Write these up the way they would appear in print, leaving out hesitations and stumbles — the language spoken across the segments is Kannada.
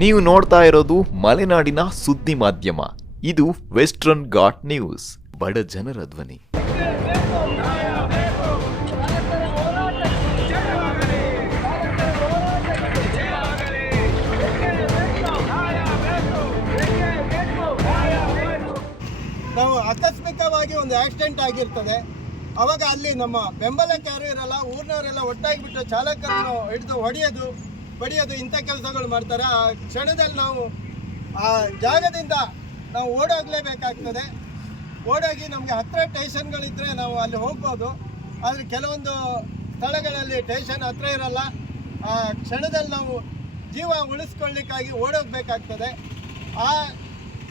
ನೀವು ನೋಡ್ತಾ ಇರೋದು ಮಲೆನಾಡಿನ ಸುದ್ದಿ ಮಾಧ್ಯಮ. ಇದು ವೆಸ್ಟರ್ನ್ ಘಾಟ್ ನ್ಯೂಸ್, ಬಡ ಜನರ ಧ್ವನಿ. ನಾವು ಆಕಸ್ಮಿಕವಾಗಿ ಒಂದು ಆಕ್ಸಿಡೆಂಟ್ ಆಗಿರ್ತದೆ, ಅವಾಗ ಅಲ್ಲಿ ನಮ್ಮ ಬೆಂಬಲಕ್ಕಾರು ಇರಲ್ಲ, ಊರಿನವರೆಲ್ಲ ಒಟ್ಟಾಗಿಬಿಟ್ಟು ಚಾಲಕರನ್ನು ಹಿಡಿದು ಬಡಿಯೋದು ಇಂಥ ಕೆಲಸಗಳು ಮಾಡ್ತಾರೆ. ಆ ಕ್ಷಣದಲ್ಲಿ ನಾವು ಆ ಜಾಗದಿಂದ ನಾವು ಓಡೋಗಲೇಬೇಕಾಗ್ತದೆ. ಓಡೋಗಿ ನಮಗೆ ಹತ್ತಿರ ಸ್ಟೇಷನ್ಗಳಿದ್ದರೆ ನಾವು ಅಲ್ಲಿ ಹೋಗ್ಬೋದು. ಆದರೆ ಕೆಲವೊಂದು ಸ್ಥಳಗಳಲ್ಲಿ ಸ್ಟೇಷನ್ ಹತ್ತಿರ ಇರಲ್ಲ. ಆ ಕ್ಷಣದಲ್ಲಿ ನಾವು ಜೀವ ಉಳಿಸ್ಕೊಳ್ಳಿಕ್ಕಾಗಿ ಓಡೋಗಬೇಕಾಗ್ತದೆ. ಆ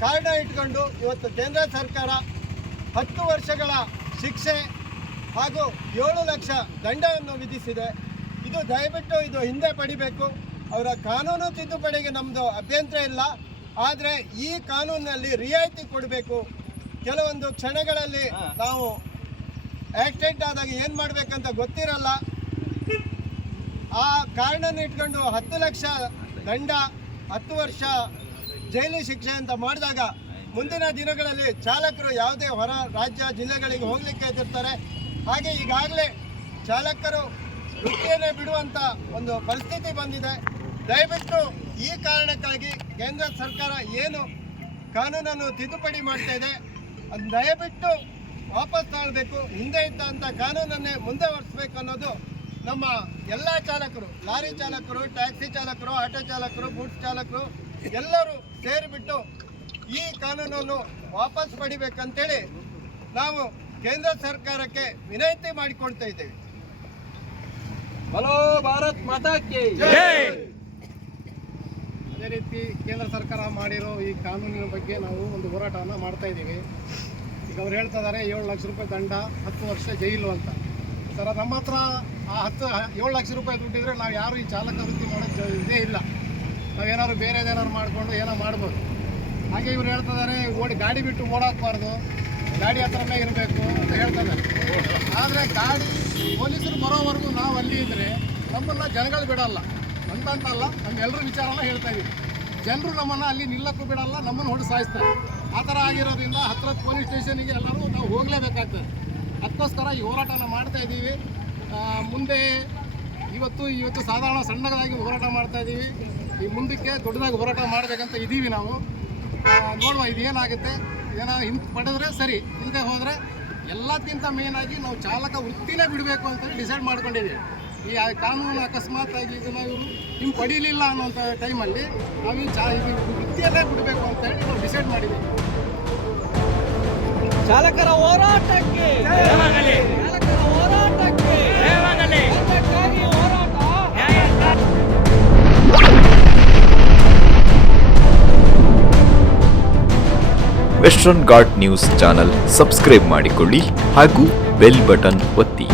ಕಾರಣ ಇಟ್ಕೊಂಡು ಇವತ್ತು ಕೇಂದ್ರ ಸರ್ಕಾರ 10 ವರ್ಷಗಳ ಶಿಕ್ಷೆ ಹಾಗೂ 7 ಲಕ್ಷ ದಂಡವನ್ನು ವಿಧಿಸಿದೆ. ಇದು ದಯವಿಟ್ಟು ಇದು ಹಿಂದೆ ಪಡಿಬೇಕು. ಅವರ ಕಾನೂನು ತಿದ್ದುಪಡಿಗೆ ನಮ್ಮದು ಅಭ್ಯಂತರ ಇಲ್ಲ, ಆದರೆ ಈ ಕಾನೂನಿನಲ್ಲಿ ರಿಯಾಯಿತಿ ಕೊಡಬೇಕು. ಕೆಲವೊಂದು ಕ್ಷಣಗಳಲ್ಲಿ ನಾವು ಆಕ್ಸಿಡೆಂಟ್ ಆದಾಗ ಏನು ಮಾಡಬೇಕಂತ ಗೊತ್ತಿರಲ್ಲ. ಆ ಕಾರಣನ ಇಟ್ಕೊಂಡು 10 ಲಕ್ಷ ದಂಡ, 10 ವರ್ಷ ಜೈಲು ಶಿಕ್ಷೆ ಅಂತ ಮಾಡಿದಾಗ ಮುಂದಿನ ದಿನಗಳಲ್ಲಿ ಚಾಲಕರು ಯಾವುದೇ ಹೊರ ರಾಜ್ಯ ಜಿಲ್ಲೆಗಳಿಗೆ ಹೋಗಲಿಕ್ಕೆ ಎದುರ್ತಾರೆ. ಹಾಗೆ ಈಗಾಗಲೇ ಚಾಲಕರು ವೃತ್ತಿಯನ್ನೇ ಬಿಡುವಂಥ ಒಂದು ಪರಿಸ್ಥಿತಿ ಬಂದಿದೆ. ದಯವಿಟ್ಟು ಈ ಕಾರಣಕ್ಕಾಗಿ ಕೇಂದ್ರ ಸರ್ಕಾರ ಏನು ಕಾನೂನನ್ನು ತಿದ್ದುಪಡಿ ಮಾಡ್ತಾ ಇದೆ ಅದು ದಯವಿಟ್ಟು ವಾಪಸ್ ತಗೊಳ್ಬೇಕು. ಹಿಂದೆ ಇದ್ದಂಥ ಕಾನೂನನ್ನೇ ಮುಂದುವರಿಸಬೇಕು ಅನ್ನೋದು ನಮ್ಮ ಎಲ್ಲ ಚಾಲಕರು, ಲಾರಿ ಚಾಲಕರು, ಟ್ಯಾಕ್ಸಿ ಚಾಲಕರು, ಆಟೋ ಚಾಲಕರು, ಗೂಡ್ಸ್ ಚಾಲಕರು ಎಲ್ಲರೂ ಸೇರಿಬಿಟ್ಟು ಈ ಕಾನೂನನ್ನು ವಾಪಸ್ ಪಡಿಬೇಕಂತೇಳಿ ನಾವು ಕೇಂದ್ರ ಸರ್ಕಾರಕ್ಕೆ ವಿನಂತಿ ಮಾಡಿಕೊಳ್ತಾ ಇದ್ದೇವೆ. ಹಲೋ ಭಾರತ್ ಮಾತಾ ಕಿ ಜೈ. ಅದೇ ರೀತಿ ಕೇಂದ್ರ ಸರ್ಕಾರ ಮಾಡಿರೋ ಈ ಕಾನೂನಿನ ಬಗ್ಗೆ ನಾವು ಒಂದು ಹೋರಾಟವನ್ನು ಮಾಡ್ತಾ ಇದ್ದೀವಿ. ಈಗ ಅವ್ರು ಹೇಳ್ತಾ ಇದ್ದಾರೆ 7 ಲಕ್ಷ ರೂಪಾಯಿ ದಂಡ, 10 ವರ್ಷ ಜೈಲು ಅಂತ. ಸರ್, ನಮ್ಮ ಹತ್ರ ಆ 7 ಲಕ್ಷ ರೂಪಾಯಿ ದುಡ್ಡಿದ್ರೆ ನಾವು ಯಾರು ಈ ಚಾಲಕ ವೃತ್ತಿ ಮಾಡೋದು ಇದೇ ಇಲ್ಲ. ನಾವೇನಾದ್ರು ಬೇರೆದೇನಾದ್ರು ಮಾಡಿಕೊಂಡು ಏನೋ ಮಾಡ್ಬೋದು. ಹಾಗೆ ಇವ್ರು ಹೇಳ್ತಾ ಇದ್ದಾರೆ ಗಾಡಿ ಬಿಟ್ಟು ಓಡಾಕಬಾರ್ದು, ಗಾಡಿ ಹತ್ರನೇ ಇರಬೇಕು ಅಂತ ಹೇಳ್ತಾ ಇದ್ದಾರೆ. ಆದರೆ ಗಾಡಿ ಪೊಲೀಸರು ಬರೋವರೆಗೂ ನಾವು ಅಲ್ಲಿ ಇದ್ದರೆ ನಮ್ಮನ್ನು ಜನಗಳು ಬಿಡಲ್ಲ ಅಂತಲ್ಲ, ನಮ್ಮೆಲ್ಲರೂ ವಿಚಾರನ ಹೇಳ್ತಾ ಇದ್ದೀವಿ. ಜನರು ನಮ್ಮನ್ನು ಅಲ್ಲಿ ನಿಲ್ಲಕ್ಕೂ ಬಿಡಲ್ಲ, ನಮ್ಮನ್ನು ಹೊಡೆದು ಸಾಯಿಸ್ತಾರೆ. ಆ ಥರ ಆಗಿರೋದ್ರಿಂದ ಹತ್ತಿರದ ಪೊಲೀಸ್ ಸ್ಟೇಷನಿಗೆ ಎಲ್ಲರೂ ನಾವು ಹೋಗಲೇಬೇಕಾಗ್ತದೆ. ಅದಕ್ಕೋಸ್ಕರ ಈ ಹೋರಾಟನ ಮಾಡ್ತಾ ಇದ್ದೀವಿ. ಮುಂದೆ ಇವತ್ತು ಸಾಧಾರಣ ಸಣ್ಣದಾಗಿ ಹೋರಾಟ ಮಾಡ್ತಾ ಇದ್ದೀವಿ. ಈ ಮುಂದಕ್ಕೆ ದೊಡ್ಡದಾಗಿ ಹೋರಾಟ ಮಾಡಬೇಕಂತ ಇದ್ದೀವಿ ನಾವು. ನೋಡುವ ಇದೇನಾಗುತ್ತೆ. ಏನೋ ಪಡೆದ್ರೆ ಸರಿ, ಹಿಂದೆ ಹೋದರೆ ಎಲ್ಲಕ್ಕಿಂತ ಮೇಯ್ನಾಗಿ ನಾವು ಚಾಲಕ ವೃತ್ತಿನೇ ಬಿಡಬೇಕು ಅಂತೇಳಿ ಡಿಸೈಡ್ ಮಾಡ್ಕೊಂಡಿದ್ದೀವಿ. ಈ ಕಾನೂನು ಅಕಸ್ಮಾತ್ ಆಗಿ ಇದನ್ನು ಇವರು ಪಡೀಲಿಲ್ಲ ಅನ್ನೋಂಥ ಟೈಮಲ್ಲಿ ನಾವು ಇದು ವೃತ್ತಿಯಲ್ಲೇ ಬಿಡಬೇಕು ಅಂತೇಳಿ ನಾವು ಡಿಸೈಡ್ ಮಾಡಿದ್ದೀವಿ. ಚಾಲಕರ ಹೋರಾಟಕ್ಕೆ western ghat news channel subscribe ಮಾಡಿಕೊಳ್ಳಿ ಹಾಗೂ ಬೆಲ್ ಬಟನ್ ಒತ್ತಿ.